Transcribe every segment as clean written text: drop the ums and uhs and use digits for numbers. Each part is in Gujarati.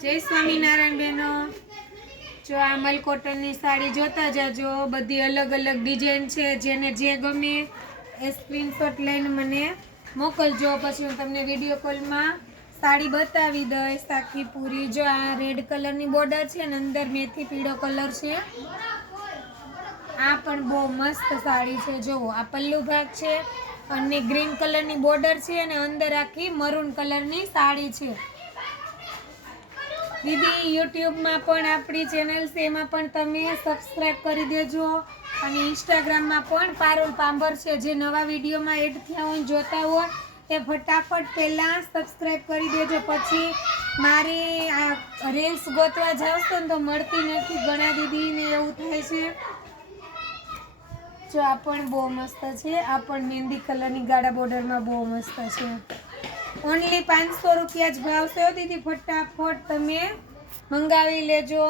જય સ્વામિનારાયણ બહેનો. જો આ મલ કોટનની સાડી જોતા જાજો. બધી અલગ અલગ ડિઝાઇન છે. જેને જે ગમે એ સ્ક્રીનશોટ લઈને મને મોકલજો. પછી હું તમને વિડીયો કોલમાં સાડી બતાવી દઈશ આખી પૂરી. જો આ રેડ કલરની બોર્ડર છે અને અંદર મેથી પીળો કલર છે. આ પણ બહુ મસ્ત સાડી છે. જુઓ, આ પલ્લુ ભાગ છે અને ગ્રીન કલરની બોર્ડર છે અને અંદર આખી મરૂન કલરની સાડી છે. દીદી યુટ્યુબમાં પણ આપણી ચેનલ છે, એમાં પણ તમે સબસ્ક્રાઈબ કરી દેજો. અને ઇન્સ્ટાગ્રામમાં પણ પારુલ પાંભર છે. જે નવા વિડીયોમાં એડ થયા હોય જોતા હોય એ ફટાફટ પહેલાં સબસ્ક્રાઈબ કરી દેજો. પછી મારી આ રીલ્સ ગોતવા જાવ છો ને તો મળતી નથી. ઘણા દીદીને એવું થાય છે. જો આ પણ બહુ મસ્ત છે. આ પણ મહેંદી કલરની ગાળા બોર્ડરમાં બહુ મસ્ત છે. ઓનલી 500 રૂપિયા જ ભાવ છે દીદી. ફટાફટ તમે મંગાવી લેજો.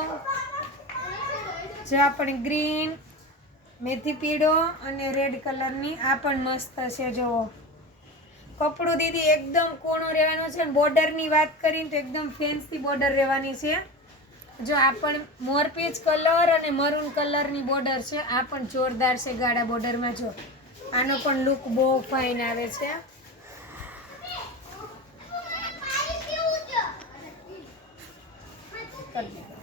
જો આ પણ ગ્રીન, મેથી પીળો અને રેડ કલરની આ પણ મસ્ત છે. જુઓ, કપડું દીદી એકદમ કોણું રહેવાનું છે. બોર્ડરની વાત કરીને તો એકદમ ફેન્સી બોર્ડર રહેવાની છે. જો આ પણ મોરપીચ કલર અને મરૂન કલરની બોર્ડર છે. આ પણ જોરદાર છે ગાળા બોર્ડરમાં. જો આનો પણ લુક બહુ ફાઇન આવે છે. કરી